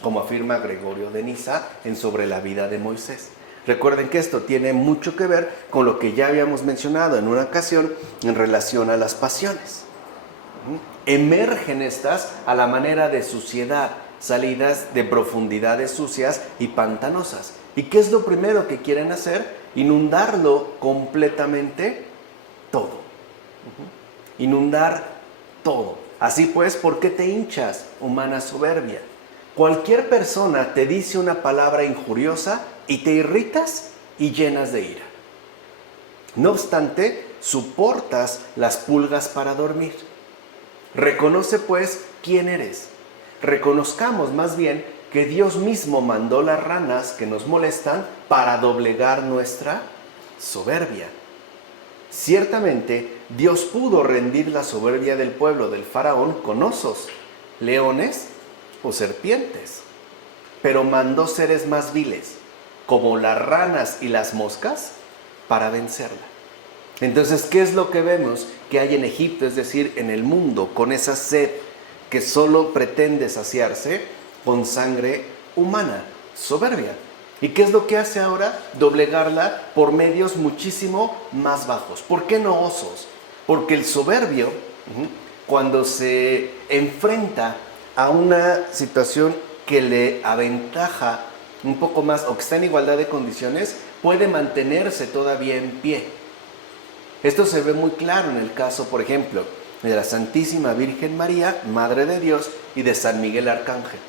como afirma Gregorio de Niza en Sobre la vida de Moisés. Recuerden que esto tiene mucho que ver con lo que ya habíamos mencionado en una ocasión en relación a las pasiones. Emergen estas a la manera de suciedad, salidas de profundidades sucias y pantanosas. ¿Y qué es lo primero que quieren hacer? Inundarlo completamente todo. Inundar todo. Así pues, ¿por qué te hinchas, humana soberbia? Cualquier persona te dice una palabra injuriosa y te irritas y llenas de ira. No obstante, soportas las pulgas para dormir. Reconoce pues quién eres. Reconozcamos más bien que Dios mismo mandó las ranas que nos molestan para doblegar nuestra soberbia. Ciertamente, Dios pudo rendir la soberbia del pueblo del faraón con osos, leones o serpientes, pero mandó seres más viles, como las ranas y las moscas, para vencerla. Entonces, ¿qué es lo que vemos que hay en Egipto, es decir, en el mundo, con esa sed que solo pretende saciarse con sangre humana, soberbia? ¿Y qué es lo que hace ahora? Doblegarla por medios muchísimo más bajos. ¿Por qué no osos? Porque el soberbio, cuando se enfrenta a una situación que le aventaja un poco más o que está en igualdad de condiciones, puede mantenerse todavía en pie. Esto se ve muy claro en el caso, por ejemplo, de la Santísima Virgen María, Madre de Dios, y de San Miguel Arcángel.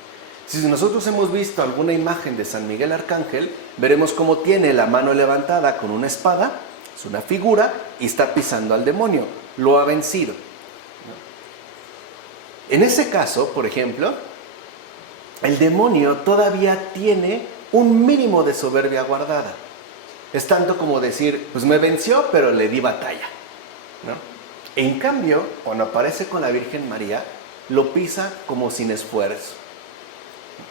Si nosotros hemos visto alguna imagen de San Miguel Arcángel, veremos cómo tiene la mano levantada con una espada, es una figura, y está pisando al demonio. Lo ha vencido. En ese caso, por ejemplo, el demonio todavía tiene un mínimo de soberbia guardada. Es tanto como decir, pues me venció, pero le di batalla, ¿no? En cambio, cuando aparece con la Virgen María, lo pisa como sin esfuerzo,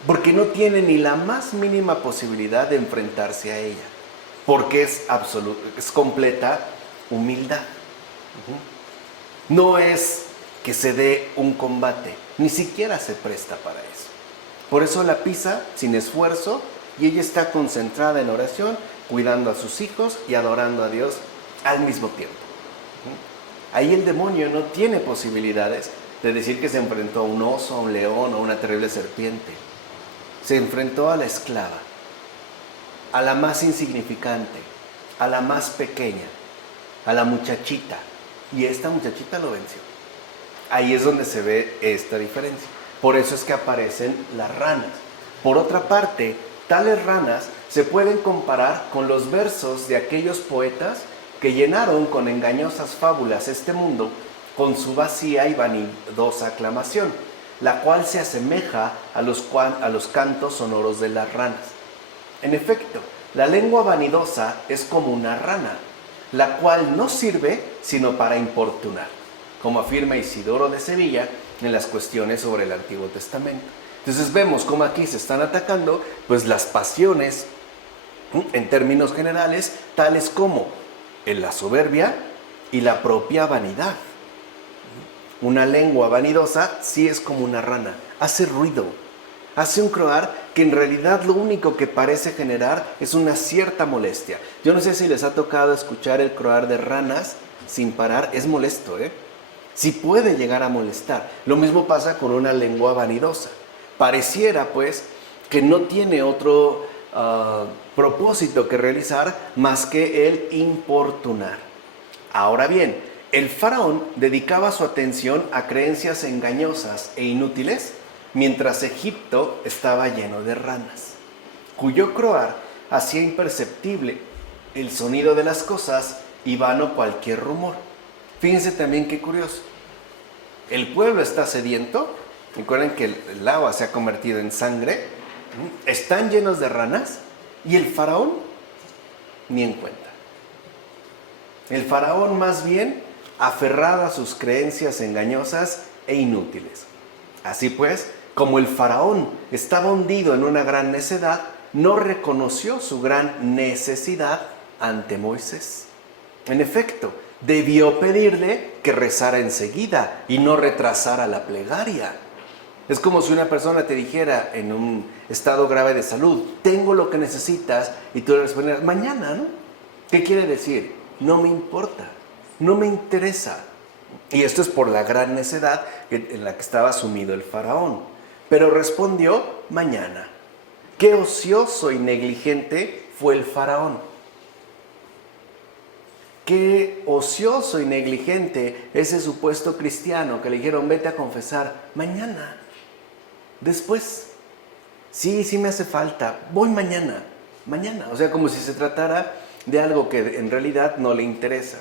porque no tiene ni la más mínima posibilidad de enfrentarse a ella, porque es completa humildad. No es que se dé un combate, ni siquiera se presta para eso. Por eso la pisa sin esfuerzo y ella está concentrada en oración, cuidando a sus hijos y adorando a Dios al mismo tiempo. Ahí el demonio no tiene posibilidades de decir que se enfrentó a un oso, a un león o a una terrible serpiente. Se enfrentó a la esclava, a la más insignificante, a la más pequeña, a la muchachita. Y esta muchachita lo venció. Ahí es donde se ve esta diferencia. Por eso es que aparecen las ranas. Por otra parte, tales ranas se pueden comparar con los versos de aquellos poetas que llenaron con engañosas fábulas este mundo con su vacía y vanidosa aclamación, la cual se asemeja a los cantos sonoros de las ranas. En efecto, la lengua vanidosa es como una rana, la cual no sirve sino para importunar, como afirma Isidoro de Sevilla en las cuestiones sobre el Antiguo Testamento. Entonces vemos cómo aquí se están atacando pues las pasiones en términos generales, tales como la soberbia y la propia vanidad. Una lengua vanidosa sí es como una rana, hace ruido, hace un croar que en realidad lo único que parece generar es una cierta molestia. Yo no sé si les ha tocado escuchar el croar de ranas sin parar, es molesto, sí puede llegar a molestar. Lo mismo pasa con una lengua vanidosa. Pareciera pues que no tiene otro propósito que realizar más que el importunar. Ahora bien, el faraón dedicaba su atención a creencias engañosas e inútiles, mientras Egipto estaba lleno de ranas, cuyo croar hacía imperceptible el sonido de las cosas y vano cualquier rumor. Fíjense también qué curioso. El pueblo está sediento, recuerden que el agua se ha convertido en sangre, están llenos de ranas y el faraón ni en cuenta. El faraón más bien aferrado a sus creencias engañosas e inútiles. Así pues, como el faraón estaba hundido en una gran necedad, no reconoció su gran necesidad ante Moisés. En efecto, debió pedirle que rezara enseguida y no retrasara la plegaria. Es como si una persona te dijera en un estado grave de salud, tengo lo que necesitas, y tú le respondieras, mañana, ¿no? ¿Qué quiere decir? No me importa, no me interesa. Y esto es por la gran necedad en la que estaba sumido el faraón. Pero respondió, mañana. Qué ocioso y negligente fue el faraón. Qué ocioso y negligente ese supuesto cristiano que le dijeron, vete a confesar mañana. Después, sí me hace falta, voy mañana. O sea, como si se tratara de algo que en realidad no le interesa.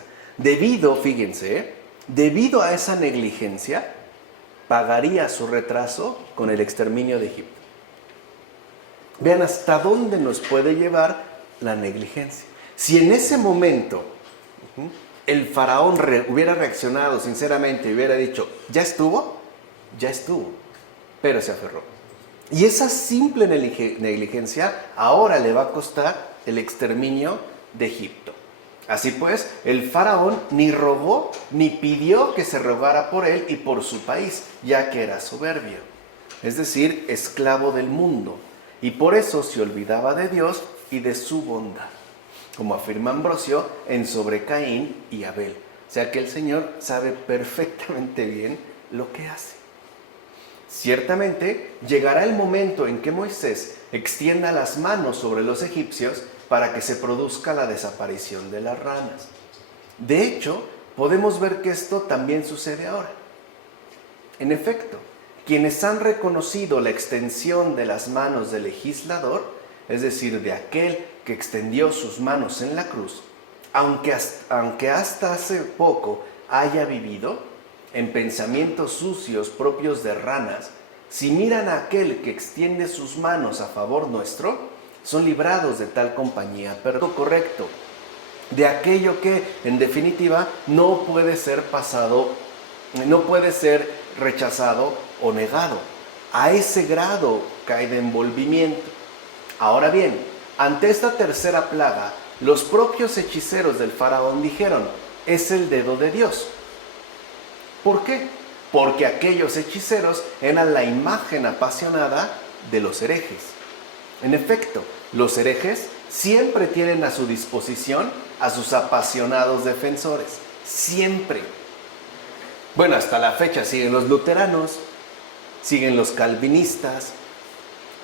Fíjense, debido a esa negligencia, pagaría su retraso con el exterminio de Egipto. Vean hasta dónde nos puede llevar la negligencia. Si en ese momento el faraón hubiera reaccionado sinceramente y hubiera dicho, ya estuvo, pero se aferró. Y esa simple negligencia ahora le va a costar el exterminio de Egipto. Así pues, el faraón ni rogó ni pidió que se rogara por él y por su país, ya que era soberbio, es decir, esclavo del mundo, y por eso se olvidaba de Dios y de su bondad, como afirma Ambrosio en Sobre Caín y Abel. O sea que el Señor sabe perfectamente bien lo que hace. Ciertamente llegará el momento en que Moisés extienda las manos sobre los egipcios para que se produzca la desaparición de las ranas. De hecho, podemos ver que esto también sucede ahora. En efecto, quienes han reconocido la extensión de las manos del legislador, es decir, de aquel que extendió sus manos en la cruz, aunque hasta hace poco haya vivido en pensamientos sucios propios de ranas, si miran a aquel que extiende sus manos a favor nuestro, son librados de tal compañía. Pero lo correcto, de aquello que, en definitiva, no puede ser rechazado o negado. A ese grado cae de envolvimiento. Ahora bien, ante esta tercera plaga, los propios hechiceros del faraón dijeron, es el dedo de Dios. ¿Por qué? Porque aquellos hechiceros eran la imagen apasionada de los herejes. En efecto, los herejes siempre tienen a su disposición a sus apasionados defensores. Siempre. Bueno, hasta la fecha siguen los luteranos, siguen los calvinistas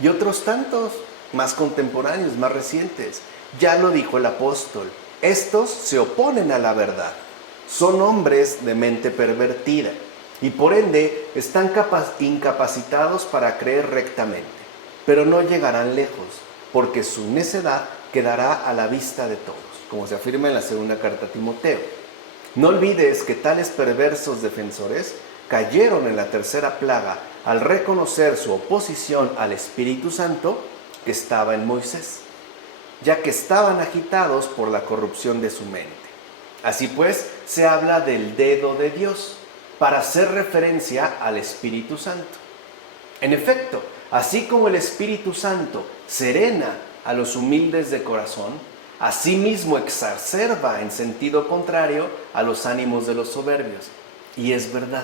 y otros tantos más contemporáneos, más recientes. Ya lo dijo el apóstol, estos se oponen a la verdad, son hombres de mente pervertida y por ende están incapacitados para creer rectamente, pero no llegarán lejos, porque su necedad quedará a la vista de todos, como se afirma en la segunda carta a Timoteo. No olvides que tales perversos defensores cayeron en la tercera plaga al reconocer su oposición al Espíritu Santo que estaba en Moisés, ya que estaban agitados por la corrupción de su mente. Así pues, se habla del dedo de Dios para hacer referencia al Espíritu Santo. En efecto, así como el Espíritu Santo serena a los humildes de corazón, asimismo exacerba en sentido contrario a los ánimos de los soberbios. Y es verdad,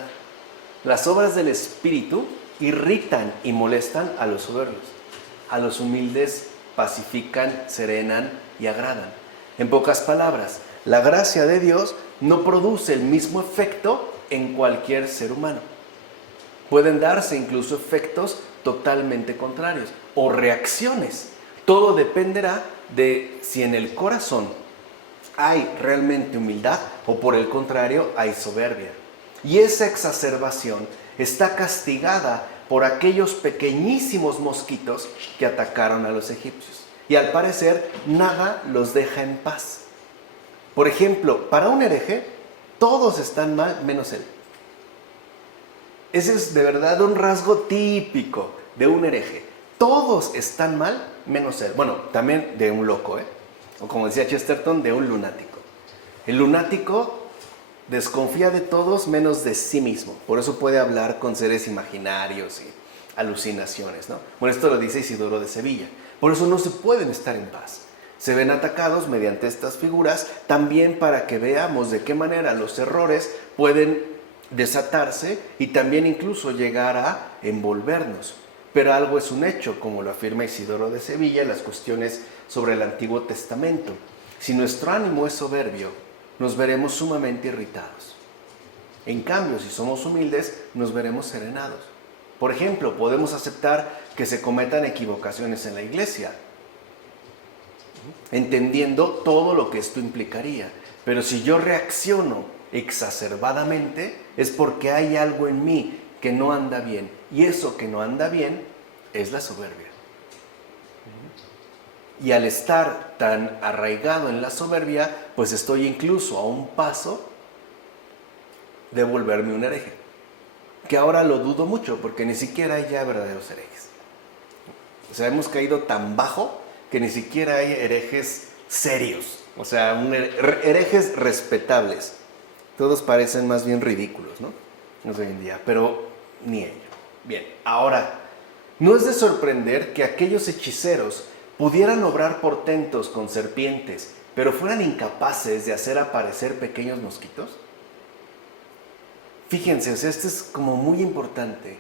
las obras del Espíritu irritan y molestan a los soberbios. A los humildes pacifican, serenan y agradan. En pocas palabras, la gracia de Dios no produce el mismo efecto en cualquier ser humano. Pueden darse incluso efectos totalmente contrarios o reacciones. Todo dependerá de si en el corazón hay realmente humildad o por el contrario hay soberbia. Y esa exacerbación está castigada por aquellos pequeñísimos mosquitos que atacaron a los egipcios. Y al parecer nada los deja en paz. Por ejemplo, para un hereje, todos están mal menos él. Ese es de verdad un rasgo típico de un hereje. Todos están mal menos él. Bueno, también de un loco, o como decía Chesterton, de un lunático. El lunático desconfía de todos menos de sí mismo. Por eso puede hablar con seres imaginarios y alucinaciones, ¿no? Bueno, esto lo dice Isidoro de Sevilla. Por eso no se pueden estar en paz. Se ven atacados mediante estas figuras también para que veamos de qué manera los errores pueden desatarse y también incluso llegar a envolvernos. Pero algo es un hecho, como lo afirma Isidoro de Sevilla en las cuestiones sobre el Antiguo Testamento. Si nuestro ánimo es soberbio, nos veremos sumamente irritados. En cambio, si somos humildes, nos veremos serenados. Por ejemplo, podemos aceptar que se cometan equivocaciones en la iglesia, entendiendo todo lo que esto implicaría. Pero si yo reacciono exacerbadamente, es porque hay algo en mí que no anda bien. Y eso que no anda bien es la soberbia. Y al estar tan arraigado en la soberbia, pues estoy incluso a un paso de volverme un hereje. Que ahora lo dudo mucho, porque ni siquiera hay ya verdaderos herejes. O sea, hemos caído tan bajo que ni siquiera hay herejes serios. O sea, herejes respetables. Todos parecen más bien ridículos, ¿no? Hoy en día, pero ni ello. Bien, ahora, no es de sorprender que aquellos hechiceros pudieran obrar portentos con serpientes, pero fueran incapaces de hacer aparecer pequeños mosquitos. Fíjense, esto es como muy importante.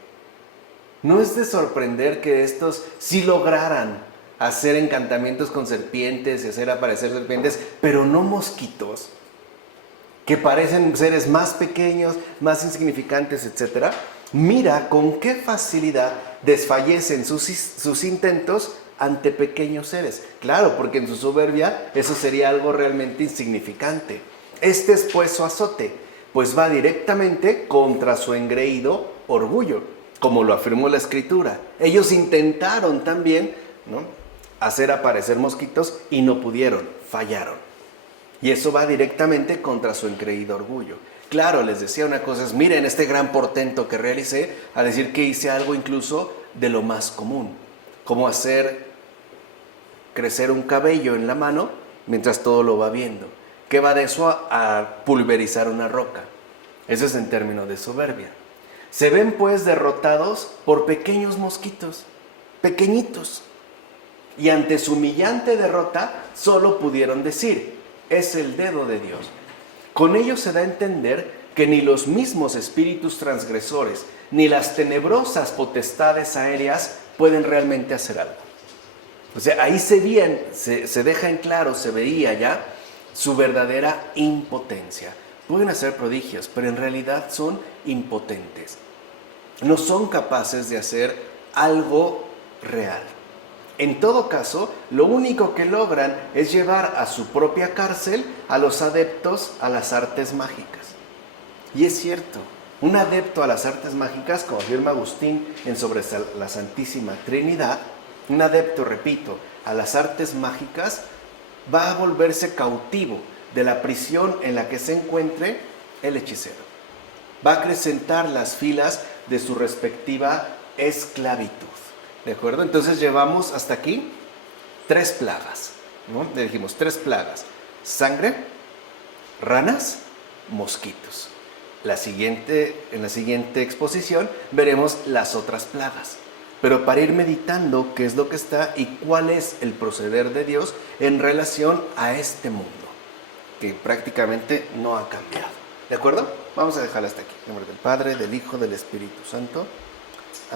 No es de sorprender que estos sí lograran hacer encantamientos con serpientes y hacer aparecer serpientes, pero no mosquitos, que parecen seres más pequeños, más insignificantes, etc. Mira con qué facilidad desfallecen sus intentos ante pequeños seres. Claro, porque en su soberbia eso sería algo realmente insignificante. Este es pues su azote, pues va directamente contra su engreído orgullo, como lo afirmó la Escritura. Ellos intentaron también, ¿no?, hacer aparecer mosquitos y no pudieron, fallaron. Y eso va directamente contra su engreído orgullo. Claro, les decía una cosa, es miren este gran portento que realicé, a decir que hice algo incluso de lo más común, como hacer crecer un cabello en la mano mientras todo lo va viendo. ¿Qué va de eso a pulverizar una roca? Eso es en términos de soberbia. Se ven pues derrotados por pequeños mosquitos, pequeñitos. Y ante su humillante derrota solo pudieron decir, es el dedo de Dios. Con ello se da a entender que ni los mismos espíritus transgresores, ni las tenebrosas potestades aéreas pueden realmente hacer algo. O sea, ahí se deja en claro, se veía ya su verdadera impotencia. Pueden hacer prodigios, pero en realidad son impotentes. No son capaces de hacer algo real. En todo caso, lo único que logran es llevar a su propia cárcel a los adeptos a las artes mágicas. Y es cierto, un adepto a las artes mágicas, como afirma Agustín en Sobre la Santísima Trinidad, un adepto, repito, a las artes mágicas, va a volverse cautivo de la prisión en la que se encuentre el hechicero. Va a acrecentar las filas de su respectiva esclavitud. ¿De acuerdo? Entonces llevamos hasta aquí 3 plagas, ¿no? Le dijimos 3 plagas: sangre, ranas, mosquitos. En la siguiente exposición veremos las otras plagas. Pero para ir meditando qué es lo que está y cuál es el proceder de Dios en relación a este mundo, que prácticamente no ha cambiado. ¿De acuerdo? Vamos a dejarlo hasta aquí. En nombre del Padre, del Hijo, del Espíritu Santo.